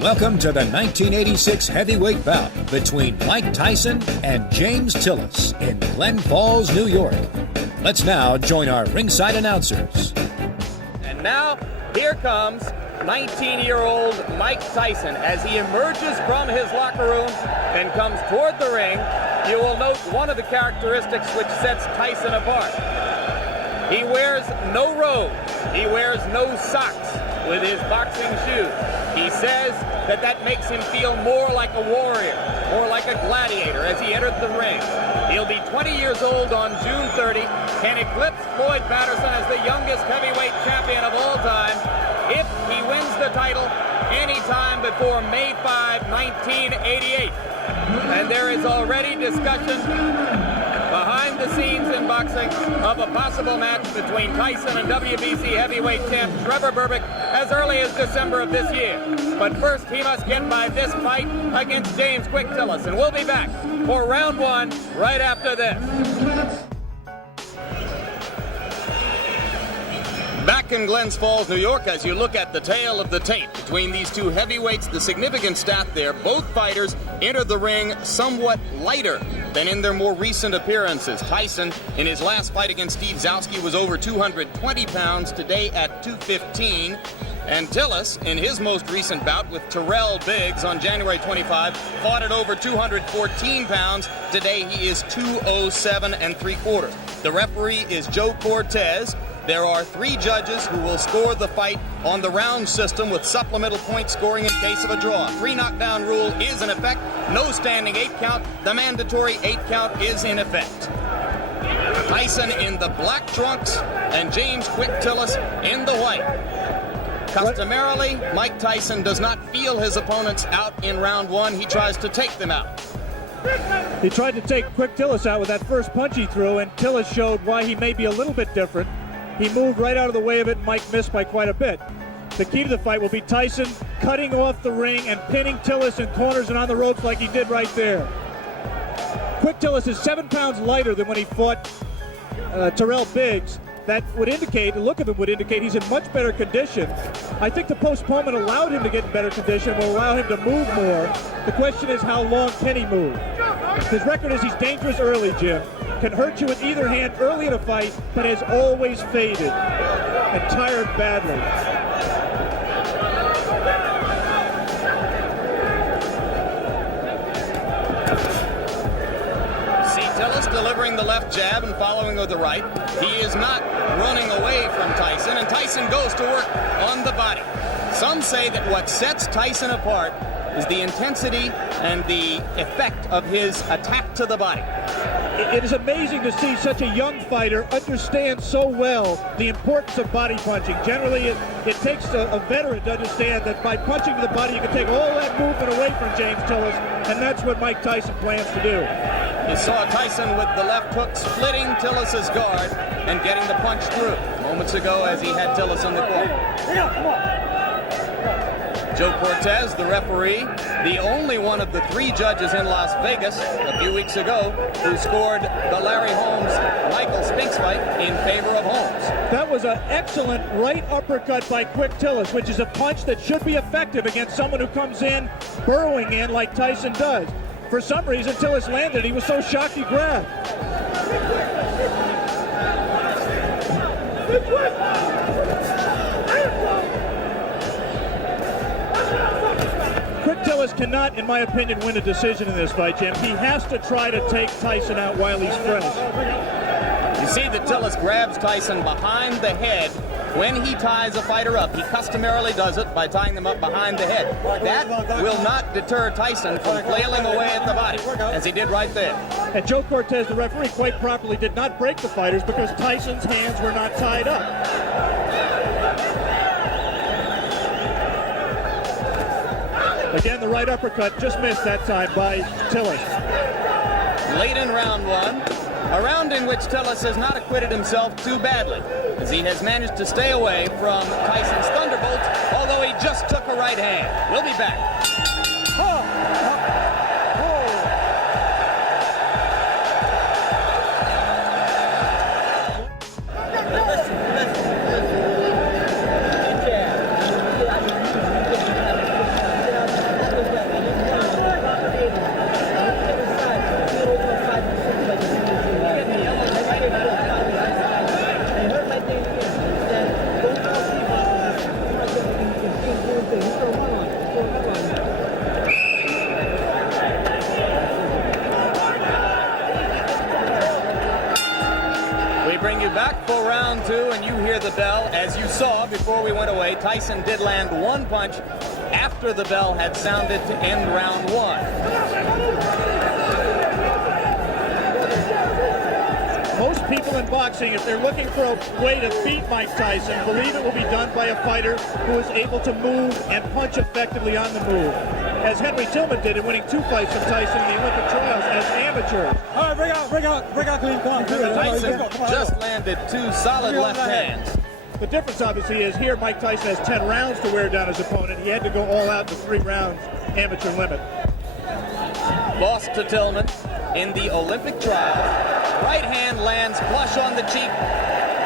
Welcome to the 1986 heavyweight bout between Mike Tyson and James Tillis in Glens Falls, New York. Let's now join our ringside announcers. And now, here comes 19-year-old Mike Tyson as he emerges from his locker room and comes toward the ring. You will note one of the characteristics which sets Tyson apart. He wears no robes. He wears no socks with his boxing shoes. He says that makes him feel more like a warrior, more like a gladiator as he entered the ring. He'll be 20 years old on June 30, can eclipse Floyd Patterson as the youngest heavyweight champion of all time if he wins the title anytime before May 5, 1988. And there is already discussion behind the scenes in boxing of a possible match between Tyson and WBC heavyweight champ Trevor Berbick as early as December of this year. But first, he must get by this fight against James Quick Tillis, and we'll be back for round one right after this. Back in Glens Falls, New York, as you look at the tale of the tape between these two heavyweights, the significant stat there, both fighters entered the ring somewhat lighter than in their more recent appearances. Tyson, in his last fight against Steve Zowski, was over 220 pounds, today at 215. And Tillis, in his most recent bout with Terrell Biggs on January 25, fought at over 214 pounds. Today he is 207 3/4. The referee is Joe Cortez. There are 3 judges who will score the fight on the round system with supplemental point scoring in case of a draw. 3 knockdown rule is in effect. No standing 8 count. The mandatory 8 count is in effect. Tyson in the black trunks and James Quick Tillis in the white. Customarily, Mike Tyson does not feel his opponents out in round 1. He tries to take them out. He tried to take Quick Tillis out with that first punch he threw, and Tillis showed why he may be a little bit different. He moved right out of the way of it, and Mike missed by quite a bit. The key to the fight will be Tyson cutting off the ring and pinning Tillis in corners and on the ropes like he did right there. Quick Tillis is 7 pounds lighter than when he fought Terrell Biggs. That would indicate, the look of him would indicate he's in much better condition. I think the postponement allowed him to get in better condition, will allow him to move more. The question is, how long can he move? His record is he's dangerous early, Jim. Can hurt you with either hand early in a fight, but has always faded and tired badly. Tillis delivering the left jab and following with the right. He is not running away from Tyson, and Tyson goes to work on the body. Some say that what sets Tyson apart is the intensity and the effect of his attack to the body. It is amazing to see such a young fighter understand so well the importance of body punching. Generally, it takes a veteran to understand that by punching to the body, you can take all that movement away from James Tillis, and that's what Mike Tyson plans to do. You saw Tyson with the left hook splitting Tillis' guard and getting the punch through moments ago as he had Tillis in the corner. Joe Cortez, the referee, the only one of the 3 judges in Las Vegas a few weeks ago who scored the Larry Holmes-Michael Spinks fight in favor of Holmes. That was an excellent right uppercut by Quick Tillis, which is a punch that should be effective against someone who comes in burrowing in like Tyson does. For some reason, Tillis landed. He was so shocked he grabbed. Quick Tillis cannot, in my opinion, win a decision in this fight, Jim. He has to try to take Tyson out while he's fresh. You see that Tillis grabs Tyson behind the head when he ties a fighter up. He customarily does it by tying them up behind the head. That will not deter Tyson from flailing away at the body, as he did right there. And Joe Cortez, the referee, quite properly did not break the fighters because Tyson's hands were not tied up. Again, the right uppercut just missed that time by Tillis. Late in round 1, a round in which Tillis has not acquitted himself too badly, as he has managed to stay away from Tyson's thunderbolts, although he just took a right hand. We'll be back. back for round two, and you hear the bell. As you saw before we went away, Tyson did land one punch after the bell had sounded to end round one. Most people in boxing, if they're looking for a way to beat Mike Tyson, believe it will be done by a fighter who is able to move and punch effectively on the move, as Henry Tillman did in winning 2 fights from Tyson in the Olympic trials as amateurs. All right, bring out clean punch. Tyson just landed 2 solid left hands. The difference, obviously, is here Mike Tyson has 10 rounds to wear down his opponent. He had to go all out to 3 rounds amateur limit. Lost to Tillman in the Olympic trial. Right hand lands flush on the cheek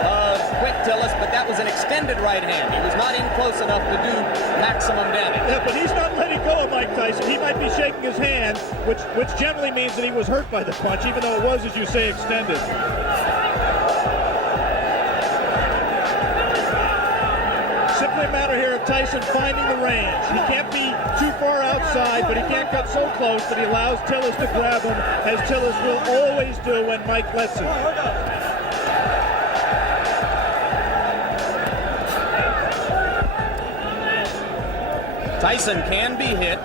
of Quick Tillis, but that was an extended right hand. He was not in close enough to do maximum damage. Yeah, but he's not letting go of Mike Tyson. He might be shaking his hand, which generally means that he was hurt by the punch, even though it was, as you say, extended. Simply a matter here of Tyson finding the range. He can't be too far outside, but he can't get so close that he allows Tillis to grab him, as Tillis will always do when Mike lets him. Tyson can be hit.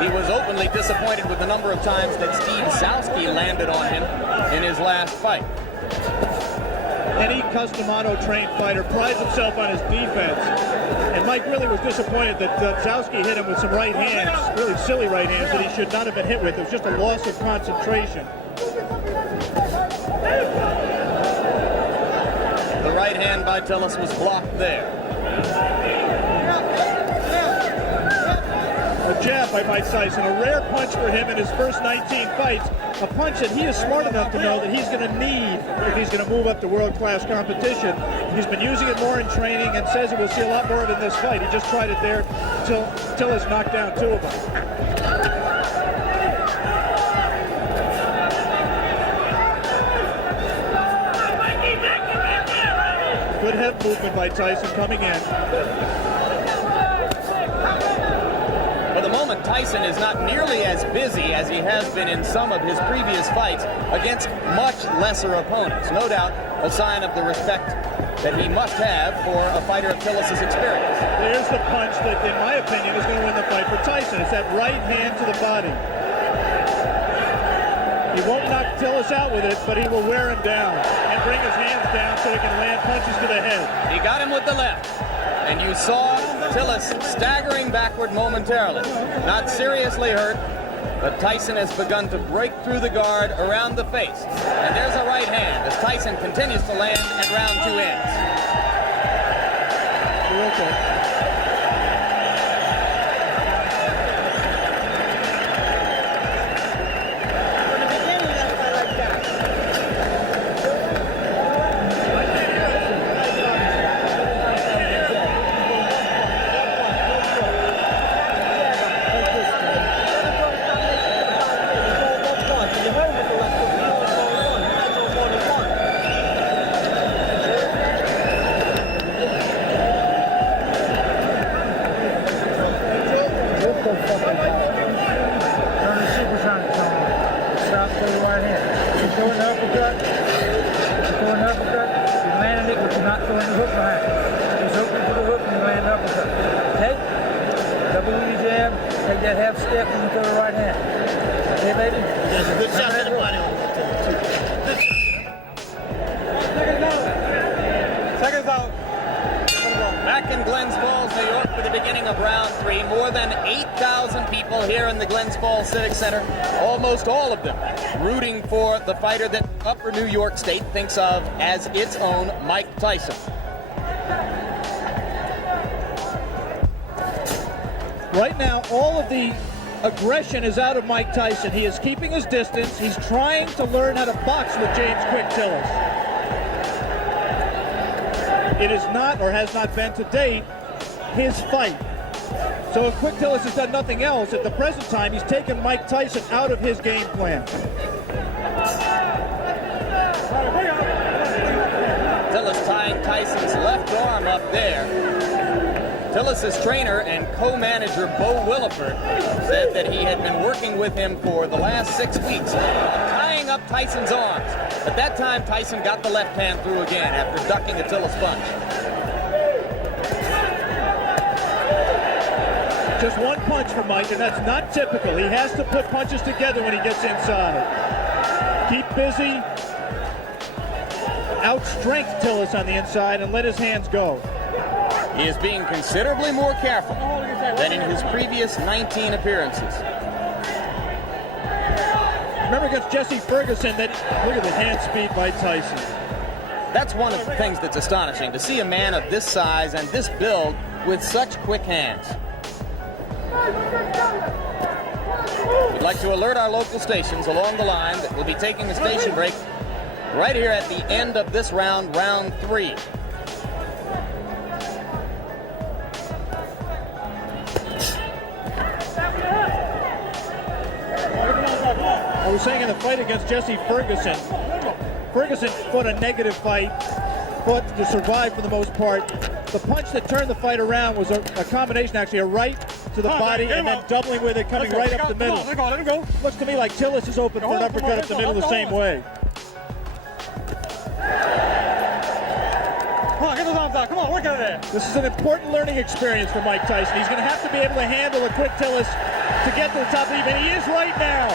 He was openly disappointed with the number of times that Steve Zowski landed on him in his last fight. Any custom auto-trained fighter prides himself on his defense, and Mike really was disappointed that Zowski hit him with some right hands, really silly right hands that he should not have been hit with. It was just a loss of concentration. The right hand by Tillis was blocked there. A jab by Mike Tyson, a rare punch for him in his first 19 fights. A punch that he is smart enough to know that he's going to need if he's going to move up to world-class competition. He's been using it more in training and says he will see a lot more of it in this fight. He just tried it there until Tillis knocked down 2 of them. Good head movement by Tyson coming in. For the moment, Tyson is not nearly as busy as he has been in some of his previous fights against much lesser opponents. No doubt a sign of the respect that he must have for a fighter of Tillis' experience. There's the punch that, in my opinion, is going to win the fight for Tyson. It's that right hand to the body. He won't knock Tillis out with it, but he will wear him down and bring his hands down so he can land punches to the head. He got him with the left, and you saw Tillis staggering backward momentarily. Not seriously hurt, but Tyson has begun to break through the guard around the face. And there's a right hand as Tyson continues to land at round 2 ends. Back in Glens Falls, New York for the beginning of round 3. More than 8,000 people here in the Glens Falls Civic Center. Almost all of them rooting for the fighter that Upper New York State thinks of as its own Mike Tyson. Right now, all of the aggression is out of Mike Tyson. He is keeping his distance. He's trying to learn how to box with James Quick Tillis. It is not, or has not been to date, his fight. So if Quick Tillis has done nothing else, at the present time, he's taken Mike Tyson out of his game plan. Tillis tying Tyson's left arm up there. Tillis' trainer and co-manager Bo Williford said that he had been working with him for the last 6 weeks, tying up Tyson's arms. At that time, Tyson got the left hand through again after ducking a Tillis punch. Just one punch from Mike, and that's not typical. He has to put punches together when he gets inside. Keep busy. Outstrength Tillis on the inside and let his hands go. He is being considerably more careful than in his previous 19 appearances. Remember against Jesse Ferguson, look at the hand speed by Tyson. That's one of the things that's astonishing, to see a man of this size and this build with such quick hands. We'd like to alert our local stations along the line that we'll be taking a station break right here at the end of this round, round 3. I was saying in the fight against Jesse Ferguson, Ferguson fought a negative fight, fought to survive for the most part. The punch that turned the fight around was a combination, actually, a right to the body and then doubling with it, coming right up the middle. Let him go. Looks to me like Tillis is open for an uppercut up the middle the same way. Come on, get those arms out. Come on, work at it. This is an important learning experience for Mike Tyson. He's going to have to be able to handle a quick Tillis to get to the top of the heap, and he is right now.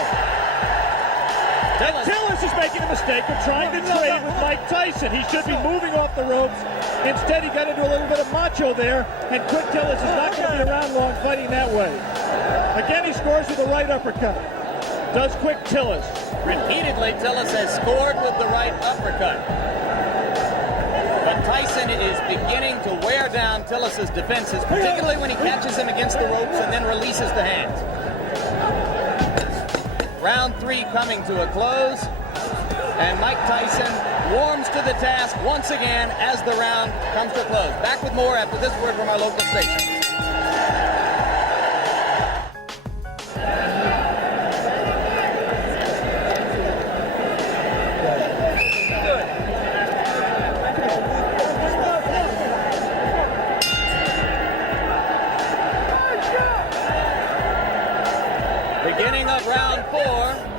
Tillis is making a mistake of trying to trade with Mike Tyson. He should be moving off the ropes. Instead, he got into a little bit of macho there, and Quick Tillis is not going to be around long fighting that way. Again, he scores with the right uppercut. Does Quick Tillis. Repeatedly, Tillis has scored with the right uppercut. But Tyson is beginning to wear down Tillis' defenses, particularly when he catches him against the ropes and then releases the hands. Round 3 coming to a close, and Mike Tyson warms to the task once again as the round comes to a close. Back with more after this word from our local station. Beginning of round 4,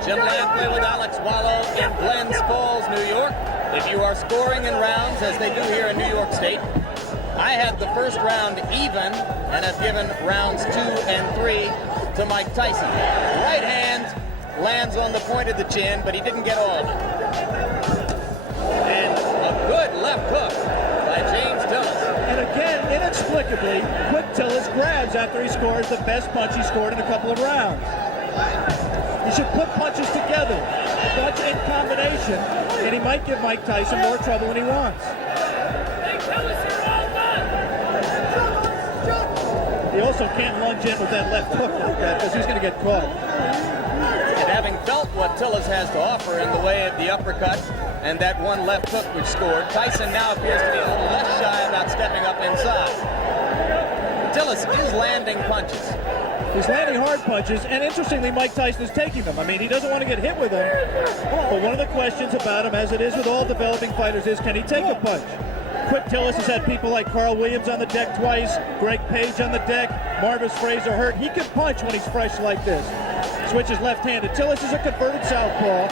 Jim Lampley with Alex Wallow in Glens Falls, New York. If you are scoring in rounds, as they do here in New York State, I had the first round even and have given rounds 2 and 3 to Mike Tyson. Right hand lands on the point of the chin, but he didn't get all of it. And a good left hook by James Tillis. And again, inexplicably, Quick Tillis grabs after he scores the best punch he scored in a couple of rounds. He should put punches together, punch in combination, and he might give Mike Tyson more trouble than he wants. He also can't lunge in with that left hook like that because he's going to get caught. And having felt what Tillis has to offer in the way of the uppercut and that one left hook which scored, Tyson now appears to be a little less shy about stepping up inside. Tillis is landing punches. He's landing hard punches, and interestingly, Mike Tyson is taking them. I mean, he doesn't want to get hit with them, but one of the questions about him, as it is with all developing fighters, is can he take a punch? Quick Tillis has had people like Carl Williams on the deck twice, Greg Page on the deck, Marvis Fraser hurt. He can punch when he's fresh like this. Switches left-handed. Tillis is a converted southpaw.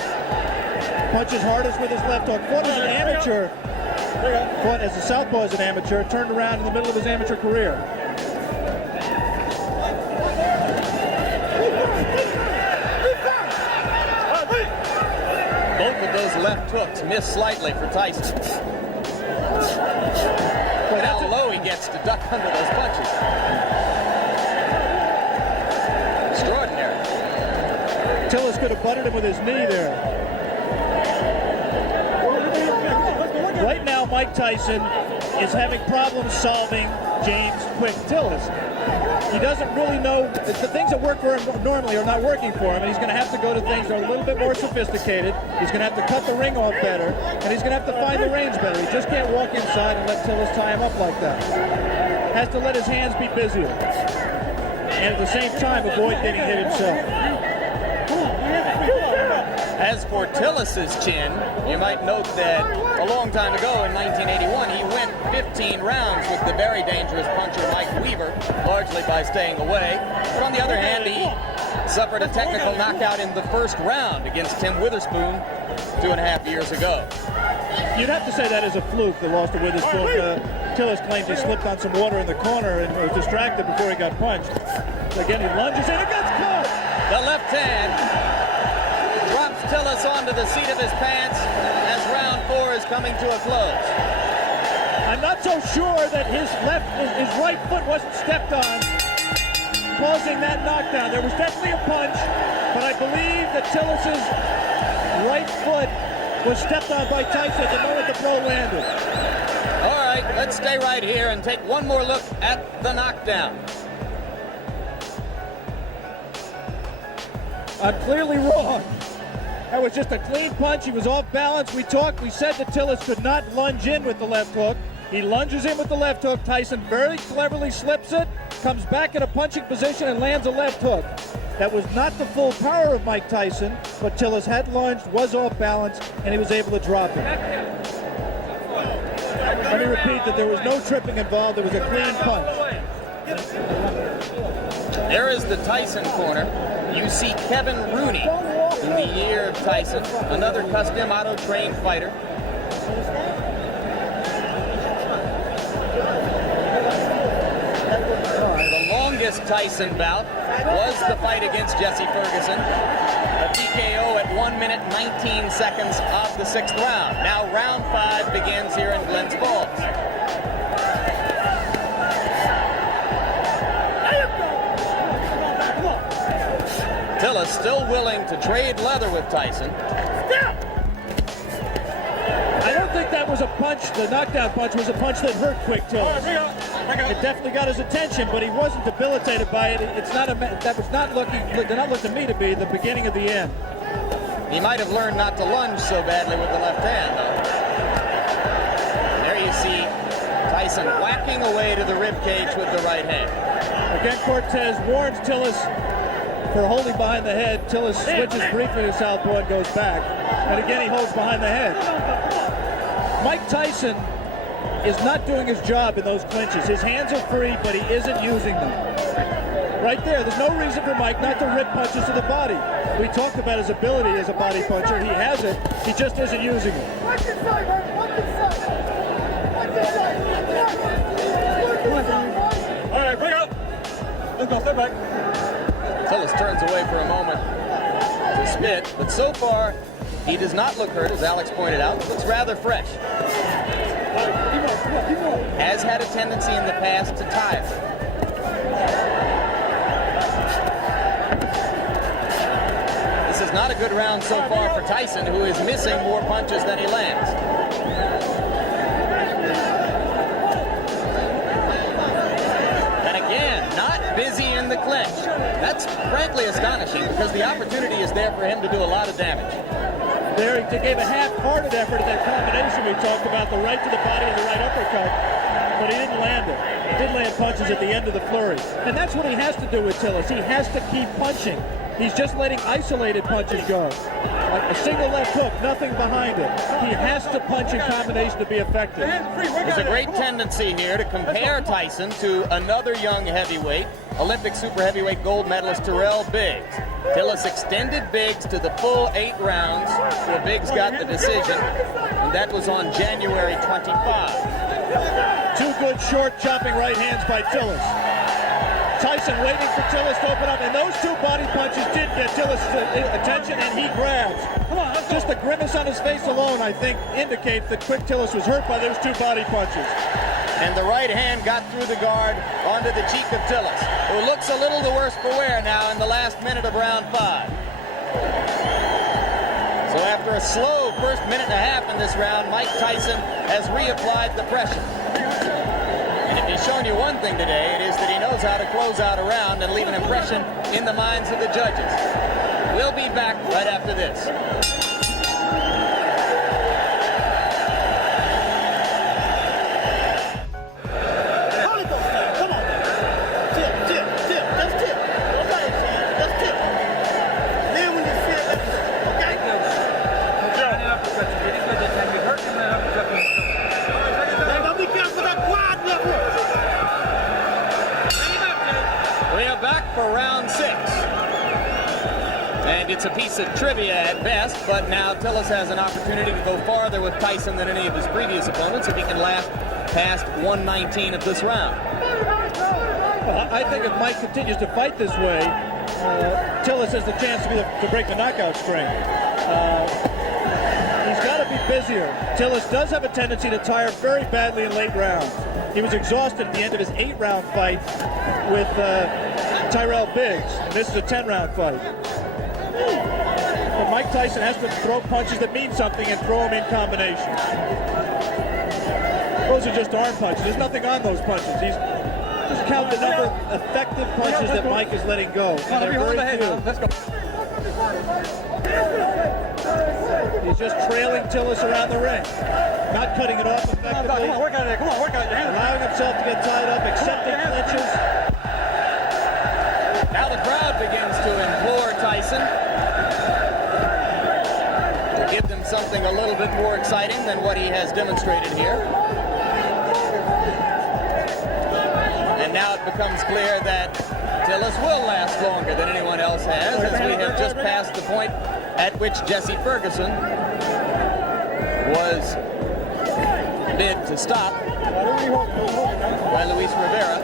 Punches hardest with his left hook. Fought as an amateur. Fought as a southpaw as an amateur. Turned around in the middle of his amateur career. Both of those left hooks missed slightly for Tyson. But how low he gets to duck under those punches. Extraordinary. Tillis could have butted him with his knee there. Right now, Mike Tyson is having problems solving James Quick Tillis. He doesn't really know, the things that work for him normally are not working for him, and he's going to have to go to things that are a little bit more sophisticated. He's going to have to cut the ring off better, and he's going to have to find the range better. He just can't walk inside and let Tillis tie him up like that. Has to let his hands be busier, and at the same time avoid getting hit himself. As for Tillis' chin, you might note that a long time ago in 1981, he went 15 rounds with the very dangerous puncher Mike Weaver, largely by staying away. But on the other hand, he suffered a technical knockout in the first round against Tim Witherspoon 2.5 years ago. You'd have to say that is a fluke, the loss to Witherspoon. Tillis claims he slipped on some water in the corner and was distracted before he got punched. Again, he lunges in, it gets caught! The left hand drops Tillis onto the seat of his pants as round 4 is coming to a close. I'm not so sure that his right foot wasn't stepped on, causing that knockdown. There was definitely a punch, but I believe that Tillis's right foot was stepped on by Tyson at the moment the throw landed. All right, let's stay right here and take one more look at the knockdown. I'm clearly wrong. That was just a clean punch. He was off balance. We said that Tillis could not lunge in with the left hook. He lunges in with the left hook. Tyson very cleverly slips it, comes back in a punching position and lands a left hook. That was not the full power of Mike Tyson, but Tillis had lunged, was off balance, and he was able to drop it. Let me repeat that there was no tripping involved. There was a clean punch. There is the Tyson corner. You see Kevin Rooney in the year of Tyson, another custom auto-trained fighter. The longest Tyson bout was the fight against Jesse Ferguson. A TKO at 1 minute 19 seconds of the 6th round. Now round 5 begins here in Glens Falls. Tillis still willing to trade leather with Tyson. I don't think that was a punch. The knockdown punch was a punch that hurt Quick Tillis. It definitely got his attention, but he wasn't debilitated by it. It's not that was not looking. Did not look to me to be the beginning of the end. He might have learned not to lunge so badly with the left hand, though. There you see Tyson whacking away to the rib cage with the right hand. Again, Cortez warns Tillis for holding behind the head. Tillis switches briefly to southpaw and goes back. And again, he holds behind the head. Mike Tyson is not doing his job in those clinches. His hands are free, but he isn't using them. Right there's no reason for Mike not to rip punches to the body. We talked about his ability as a body puncher. He has it. He just isn't using it. All right, bring it up. Let's go, step back. Tillis turns away for a moment to spit, but so far he does not look hurt, as Alex pointed out. Looks rather fresh. Has had a tendency in the past to tire. This is not a good round so far for Tyson, who is missing more punches than he lands. And again, not busy in the clinch. That's frankly astonishing because the opportunity is there for him to do a lot of damage. There, he gave a half-hearted effort at that combination we talked about, the right to the body and the right uppercut, but he didn't land it. He did land punches at the end of the flurry. And that's what he has to do with Tillis. He has to keep punching. He's just letting isolated punches go. Like a single left hook, nothing behind it. He has to punch in combination to be effective. There's a great tendency here to compare Tyson to another young heavyweight, Olympic super heavyweight gold medalist Terrell Biggs. Tillis extended Biggs to the full 8 rounds where Biggs got the decision, and that was on January 25. 2 good short chopping right hands by Tillis. Tyson waiting for Tillis to open up, and those 2 body punches did get Tillis' attention, and he grabs. Just the grimace on his face alone, I think, indicates that Quick Tillis was hurt by those 2 body punches. And the right hand got through the guard onto the cheek of Tillis, who looks a little the worse for wear now in the last minute of round 5. So after a slow first minute and a half in this round, Mike Tyson has reapplied the pressure. And if he's shown you one thing today, it is that he knows how to close out a round and leave an impression in the minds of the judges. We'll be back right after this. For round 6. And it's a piece of trivia at best, but now Tillis has an opportunity to go farther with Tyson than any of his previous opponents if he can last past 119 of this round. Well, I think if Mike continues to fight this way, Tillis has the chance to break the knockout string. He's got to be busier. Tillis does have a tendency to tire very badly in late rounds. He was exhausted at the end of his 8-round fight with Tyrell Biggs, and this is a 10-round fight. But Mike Tyson has to throw punches that mean something and throw them in combination. Those are just arm punches. There's nothing on those punches. Just count the number of effective punches that Mike is letting go. And they're very few. Let's go. He's just trailing Tillis around the ring. Not cutting it off effectively. Come on, work on it. Come on, work on it. Allowing himself to get tied up, accepting clinches. Now the crowd begins to implore Tyson to give them something a little bit more exciting than what he has demonstrated here. And now it becomes clear that Tillis will last longer than anyone else has, as we have just passed the point at which Jesse Ferguson was bid to stop by Luis Rivera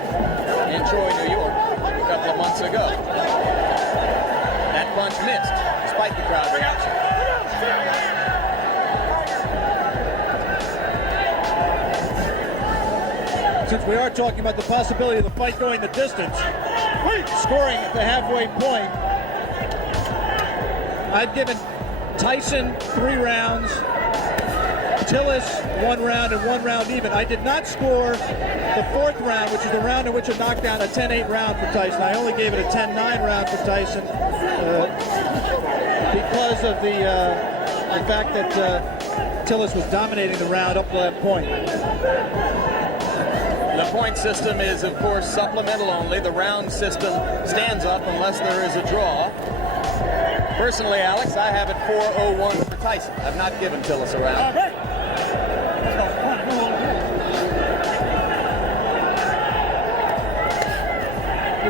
in Troy, New York, a couple of months ago. That punch missed, despite the crowd reaction. Since we are talking about the possibility of the fight going the distance, scoring at the halfway point, I've given Tyson 3 rounds, Tillis 1 round, and 1 round even. I did not score the 4th round, which is the round in which a knockdown, a 10-8 round for Tyson. I only gave it a 10-9 round for Tyson because of the fact that Tillis was dominating the round up to that point. The point system is, of course, supplemental only. The round system stands up unless there is a draw. Personally, Alex, I have it 4-0-1 for Tyson. I've not given Tillis a round. There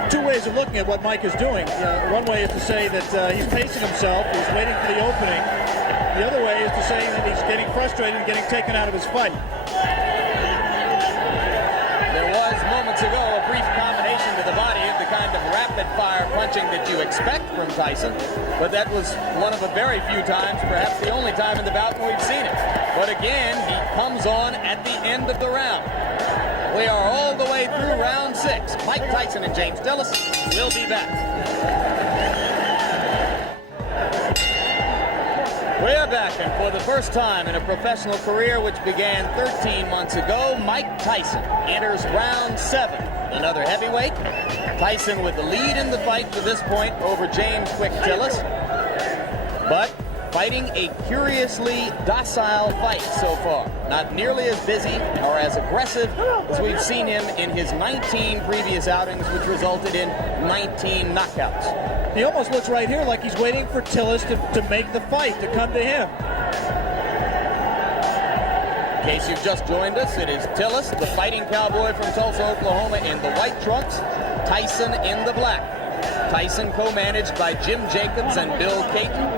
are 2 ways of looking at what Mike is doing. One way is to say that he's pacing himself, he's waiting for the opening. The other way is to say that he's getting frustrated and getting taken out of his fight. There was moments ago a brief combination to the body of the kind of rapid-fire punching that you expect from Tyson, but that was one of a very few times, perhaps the only time in the bout when we've seen it. But again, he comes on at the end of the round. We are all the way through round 6. Mike Tyson and James Tillis will be back. We're back, and for the first time in a professional career which began 13 months ago, Mike Tyson enters round 7. Another heavyweight. Tyson with the lead in the fight to this point over James Quick Tillis, but fighting a curiously docile fight so far. Not nearly as busy or as aggressive as we've seen him in his 19 previous outings, which resulted in 19 knockouts. He almost looks right here like he's waiting for Tillis to make the fight, to come to him. In case you've just joined us, it is Tillis, the fighting cowboy from Tulsa, Oklahoma, in the white trunks, Tyson in the black. Tyson co-managed by Jim Jacobs and Bill Caton.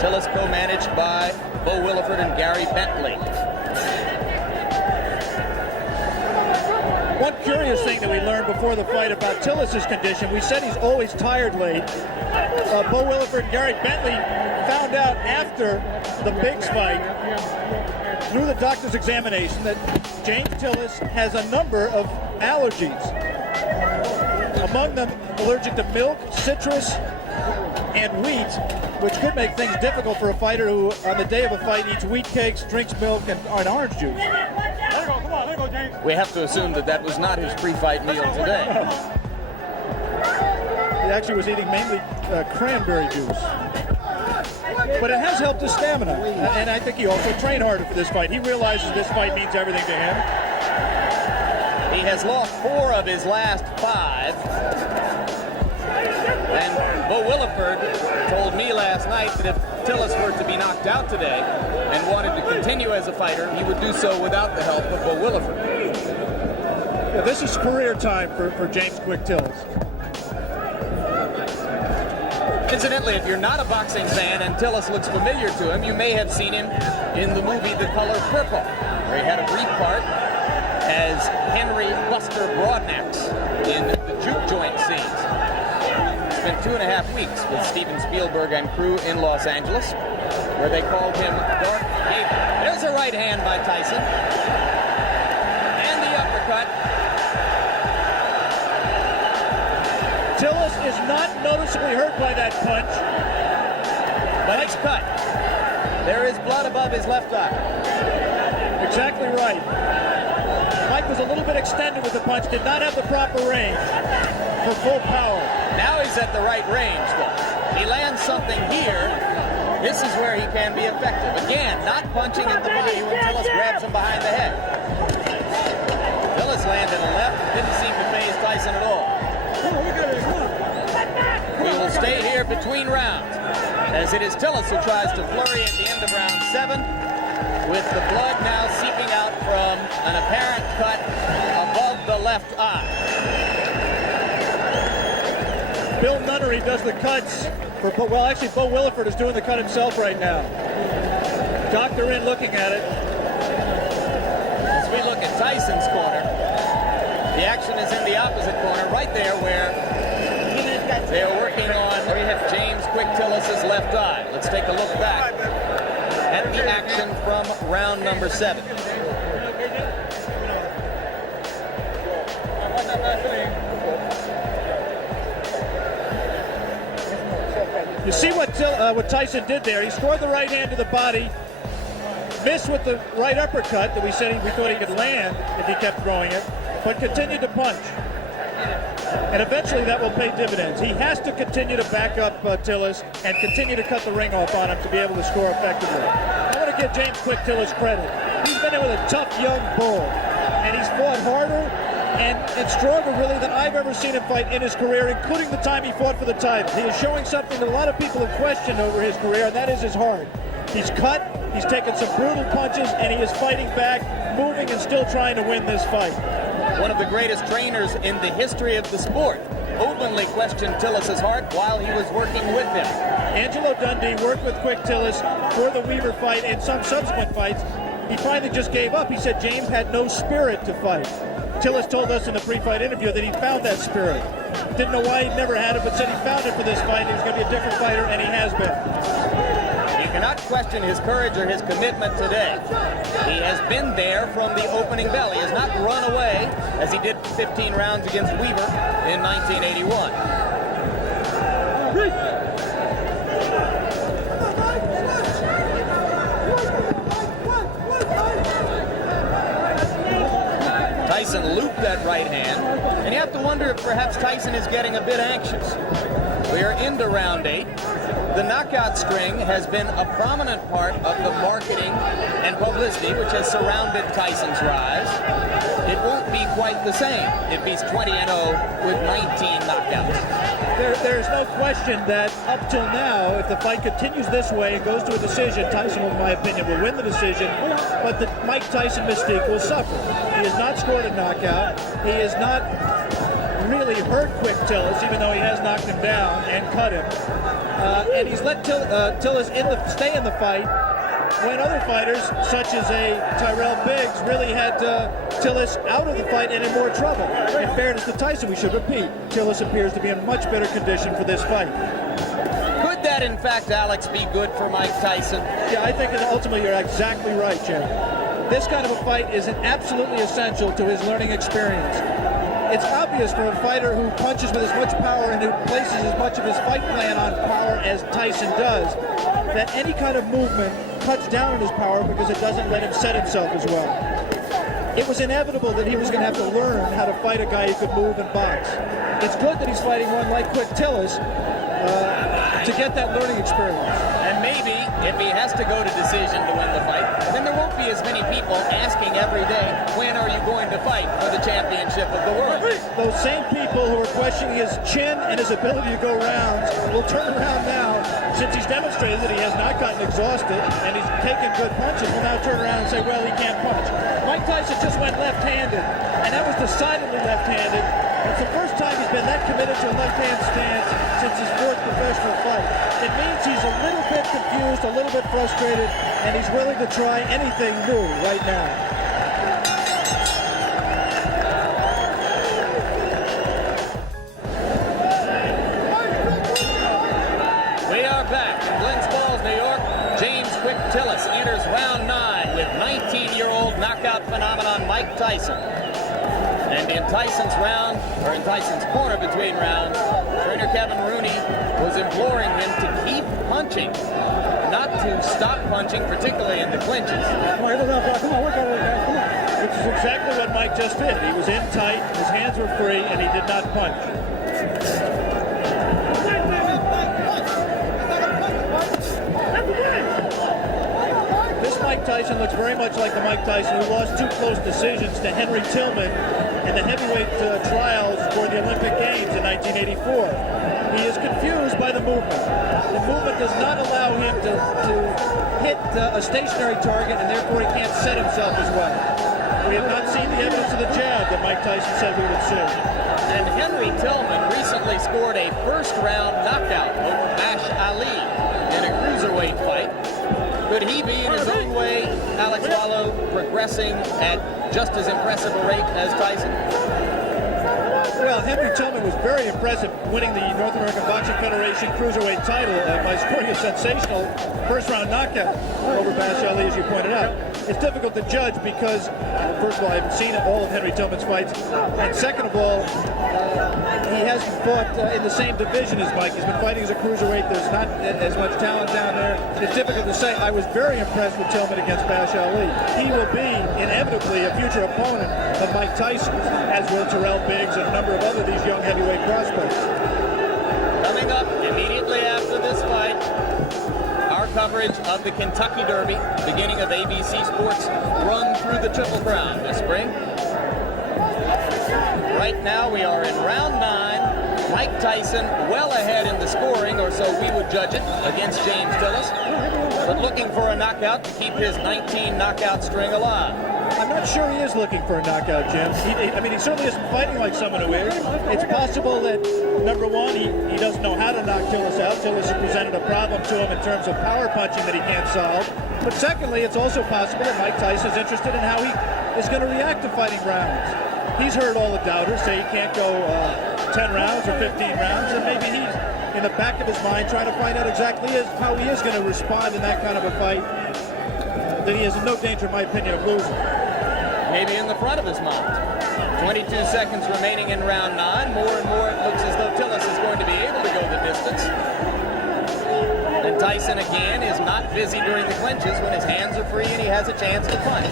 Tillis co-managed by Bo Williford and Gary Bentley. One curious thing that we learned before the fight about Tillis' condition, we said he's always tired late. Bo Williford and Gary Bentley found out after the Biggs fight, through the doctor's examination, that James Tillis has a number of allergies. Among them, allergic to milk, citrus, and wheat, which could make things difficult for a fighter who, on the day of a fight, eats wheat cakes, drinks milk, and orange juice. There you go, come on, there you go, James. We have to assume that that was not his pre-fight meal today. He actually was eating mainly cranberry juice. But it has helped his stamina, and I think he also trained harder for this fight. He realizes this fight means everything to him. He has lost 4 of his last 5. And Bo Williford told me last night that if Tillis were to be knocked out today and wanted to continue as a fighter, he would do so without the help of Bo Williford. Yeah, this is career time for James Quick Tillis. Incidentally, if you're not a boxing fan and Tillis looks familiar to him, you may have seen him in the movie The Color Purple, where he had a brief part as Henry Buster Broadnax in the juke joint scenes. Spent 2.5 weeks with Steven Spielberg and crew in Los Angeles, where they called him Darth Vader. There's a right hand by Tyson. And the uppercut. Tillis is not noticeably hurt by that punch. Nice cut. There is blood above his left eye. Exactly right. Mike was a little bit extended with the punch, did not have the proper range for full power. Now he's at the right range, though. He lands something here. This is where he can be effective. Again, not punching in the body when Tillis grabs him behind the head. Tillis landed a left, didn't seem to faze Tyson at all. We will stay here between rounds, as it is Tillis who tries to flurry at the end of round 7, with the blood now seeping out from an apparent cut above the left eye. Bill Nunnery does the cuts for, well, actually, Bo Williford is doing the cut himself right now. Dr. In looking at it. As we look at Tyson's corner, the action is in the opposite corner, right there where they're working on James Quick Tillis' left eye. Let's take a look back at the action from round number 7. You see what Tyson did there. He scored the right hand to the body, missed with the right uppercut that we thought he could land if he kept throwing it, but continued to punch. And eventually that will pay dividends. He has to continue to back up Tillis and continue to cut the ring off on him to be able to score effectively. I want to give James Quick Tillis credit. He's been in with a tough young bull, and he's fought harder and stronger really than I've ever seen him fight in his career, including the time he fought for the title. He is showing something that a lot of people have questioned over his career, and that is his heart. He's cut, he's taken some brutal punches, and he is fighting back, moving and still trying to win this fight. One of the greatest trainers in the history of the sport openly questioned Tillis' heart while he was working with him. Angelo Dundee worked with Quick Tillis for the Weaver fight and some subsequent fights. He finally just gave up. He said James had no spirit to fight. Tillis told us in the pre-fight interview that he found that spirit. Didn't know why he'd never had it, but said he found it for this fight. He was going to be a different fighter, and he has been. You cannot question his courage or his commitment today. He has been there from the opening bell. He has not run away as he did 15 rounds against Weaver in 1981. Tyson looped that right hand, and you have to wonder if perhaps Tyson is getting a bit anxious. We are into round 8. The knockout string has been a prominent part of the marketing and publicity which has surrounded Tyson's rise. It won't be quite the same if he's 20-0 with 19 knockouts. There's no question that up till now, if the fight continues this way and goes to a decision, Tyson, in my opinion, will win the decision, but the Mike Tyson mystique will suffer. He has not scored a knockout. He has not really hurt Quick Tillis, even though he has knocked him down and cut him. And he's let Tillis stay in the fight when other fighters, such as Tyrell Biggs, really had Tillis out of the fight and in more trouble. In fairness to Tyson, we should repeat, Tillis appears to be in much better condition for this fight. Could that, in fact, Alex, be good for Mike Tyson? Yeah, I think that ultimately you're exactly right, Jim. This kind of a fight is absolutely essential to his learning experience. It's obvious for a fighter who punches with as much power and who places as much of his fight plan on power as Tyson does, that any kind of movement cuts down on his power because it doesn't let him set himself as well. It was inevitable that he was going to have to learn how to fight a guy who could move and box. It's good that he's fighting one like Quick Tillis to get that learning experience. And maybe if he has to go to decision to win the fight, then there won't be as many people asking every day, when are you going to fight for the championship of the world? Those same people who are questioning his chin and his ability to go rounds will turn around now, since he's demonstrated that he has not gotten exhausted and he's taken good punches, will now turn around and say, well, he can't punch. Mike Tyson just went left-handed, and that was decidedly left-handed. It's the first time he's been that committed to a left-hand stance since his fourth professional fight. It means he's a little bit confused, a little bit frustrated, and he's willing to try anything new right now. We are back in Glens Falls, New York. James Tillis enters round 9 with 19-year-old knockout phenomenon Mike Tyson. And in Tyson's corner between rounds, trainer Kevin Rooney was imploring him to keep punching, not to stop punching, particularly in the clinches. Come on, come on, work out of it, guys. Come on. Which is exactly what Mike just did. He was in tight, his hands were free, and he did not punch. Mike Tyson looks very much like the Mike Tyson who lost 2 close decisions to Henry Tillman in the heavyweight trials for the Olympic Games in 1984. He is confused by the movement. The movement does not allow him to hit a stationary target, and therefore he can't set himself as well. We have not seen the evidence of the jab that Mike Tyson said we would see. And Henry Tillman recently scored a first-round knockout over Bash Ali in a cruiserweight fight. Could he be, in his own way, Alex Wallow, progressing at just as impressive a rate as Tyson? Well, Henry Tillman was very impressive winning the North American Boxing Federation Cruiserweight title by scoring a sensational first-round knockout over Bash Ali, as you pointed out. It's difficult to judge because, first of all, I haven't seen all of Henry Tillman's fights, and second of all, he hasn't fought in the same division as Mike. He's been fighting as a cruiserweight. There's not as much talent down there. It's difficult to say. I was very impressed with Tillman against Bash Ali. He will be inevitably a future opponent of Mike Tyson, as will Terrell Biggs and a number of other these young heavyweight prospects. Coming up immediately after this fight, our coverage of the Kentucky Derby, beginning of ABC Sports' run through the Triple Crown this spring. Right now we are in round 9. Mike Tyson well ahead in the scoring, or so we would judge it, against James Tillis, but looking for a knockout to keep his 19 knockout string alive. I'm not sure he is looking for a knockout, Jim. He certainly isn't fighting like someone who is. It's possible that, number one, he doesn't know how to knock Tillis out. Tillis has presented a problem to him in terms of power punching that he can't solve. But secondly, it's also possible that Mike Tyson is interested in how he is going to react to fighting rounds. He's heard all the doubters say he can't go 10 rounds or 15 rounds, and maybe he's in the back of his mind trying to find out exactly how he is going to respond in that kind of a fight that he is in no danger, in my opinion, of losing. Maybe in the front of his mind. 22 seconds remaining in round 9. More and more it looks as though Tillis is going to be able to go the distance. And Tyson again is not busy during the clinches when his hands are free and he has a chance to punch.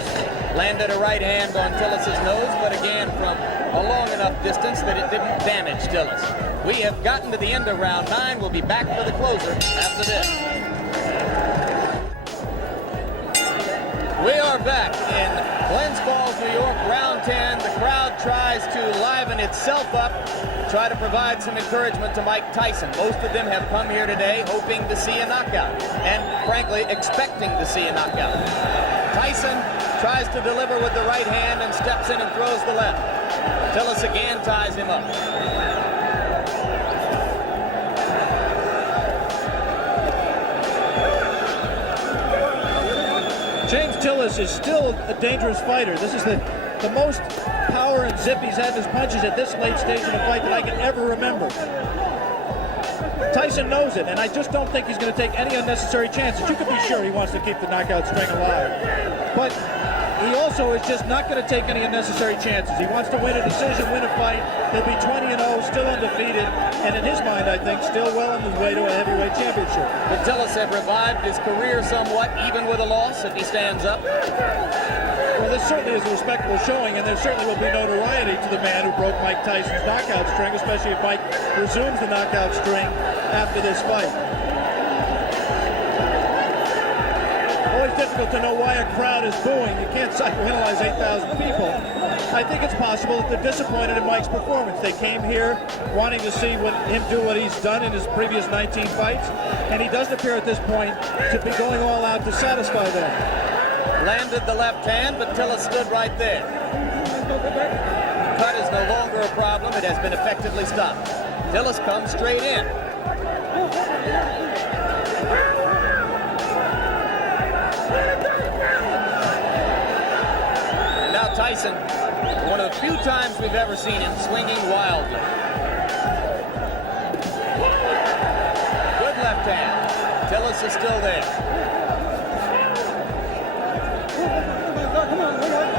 Landed a right hand on Tillis' nose, but again from a long enough distance that it didn't damage Tillis. We have gotten to the end of round 9. We'll be back for the closer after this. We are back in Glens Falls, New York, round 10. The crowd tries to liven itself up, try to provide some encouragement to Mike Tyson. Most of them have come here today hoping to see a knockout and, frankly, expecting to see a knockout. Tyson tries to deliver with the right hand and steps in and throws the left. Tillis again ties him up. James Tillis is still a dangerous fighter. This is the most power and zip he's had in his punches at this late stage in a fight that I can ever remember. Tyson knows it, and I just don't think he's going to take any unnecessary chances. You can be sure he wants to keep the knockout string alive. But he also is just not going to take any unnecessary chances. He wants to win a decision, win a fight. He'll be 20-0, still undefeated, and in his mind, I think, still well on his way to a heavyweight championship. Will Tillis have revived his career somewhat, even with a loss, if he stands up? Well, this certainly is a respectable showing, and there certainly will be notoriety to the man who broke Mike Tyson's knockout string, especially if Mike resumes the knockout string after this fight. Always difficult to know why a crowd is booing. You can't psychoanalyze 8,000 people. I think it's possible that they're disappointed in Mike's performance. They came here wanting to see him do what he's done in his previous 19 fights, and he doesn't appear at this point to be going all out to satisfy them. Landed the left hand, but Tillis stood right there. Cut is no longer a problem. It has been effectively stopped. Tillis comes straight in. And now Tyson, one of the few times we've ever seen him swinging wildly. Good left hand. Tillis is still there. Come on, we got it.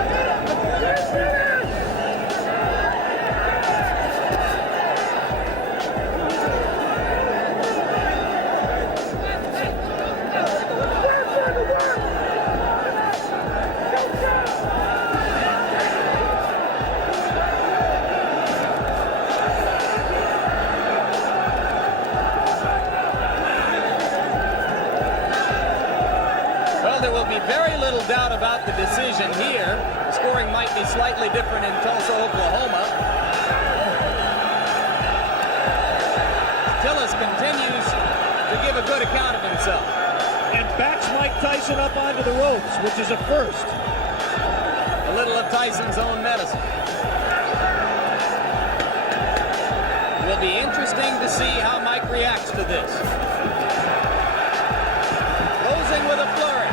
There will be very little doubt about the decision here. The scoring might be slightly different in Tulsa, Oklahoma. Tillis continues to give a good account of himself. And backs Mike Tyson up onto the ropes, which is a first. A little of Tyson's own medicine. It will be interesting to see how Mike reacts to this. Closing with a flurry.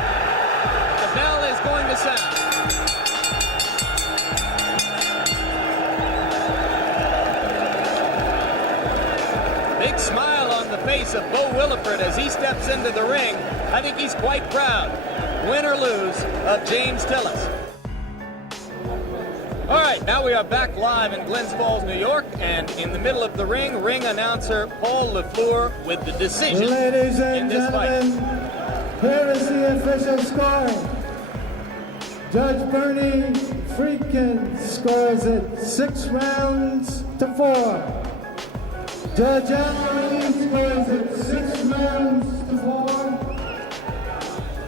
The bell is going to sound. Big smile on the face of Bo Williford as he steps into the ring. I think he's quite proud, win or lose, of James Tillis. All right, now we are back live in Glens Falls, New York, and in the middle of the ring announcer Paul LaFleur with the decision Ladies and in this gentlemen, fight. here is the official score. Judge Bernie Friedkin scores it 6 rounds to 4. Judge Allen scores it 6 rounds to 4.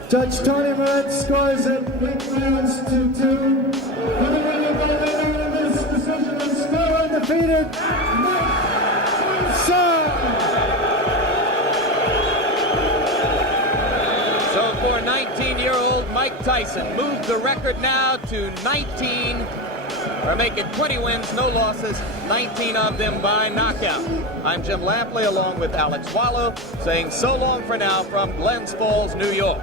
Judge Tony Moret scores it 8 rounds to 2. The winner by the unanimous decision is still undefeated, Mike Tyson. So for 19-year-old Mike Tyson, moved the record now to 19, or make it 20 wins, no losses, 19 of them by knockout. I'm Jim Lampley along with Alex Wallow, saying so long for now from Glens Falls, New York.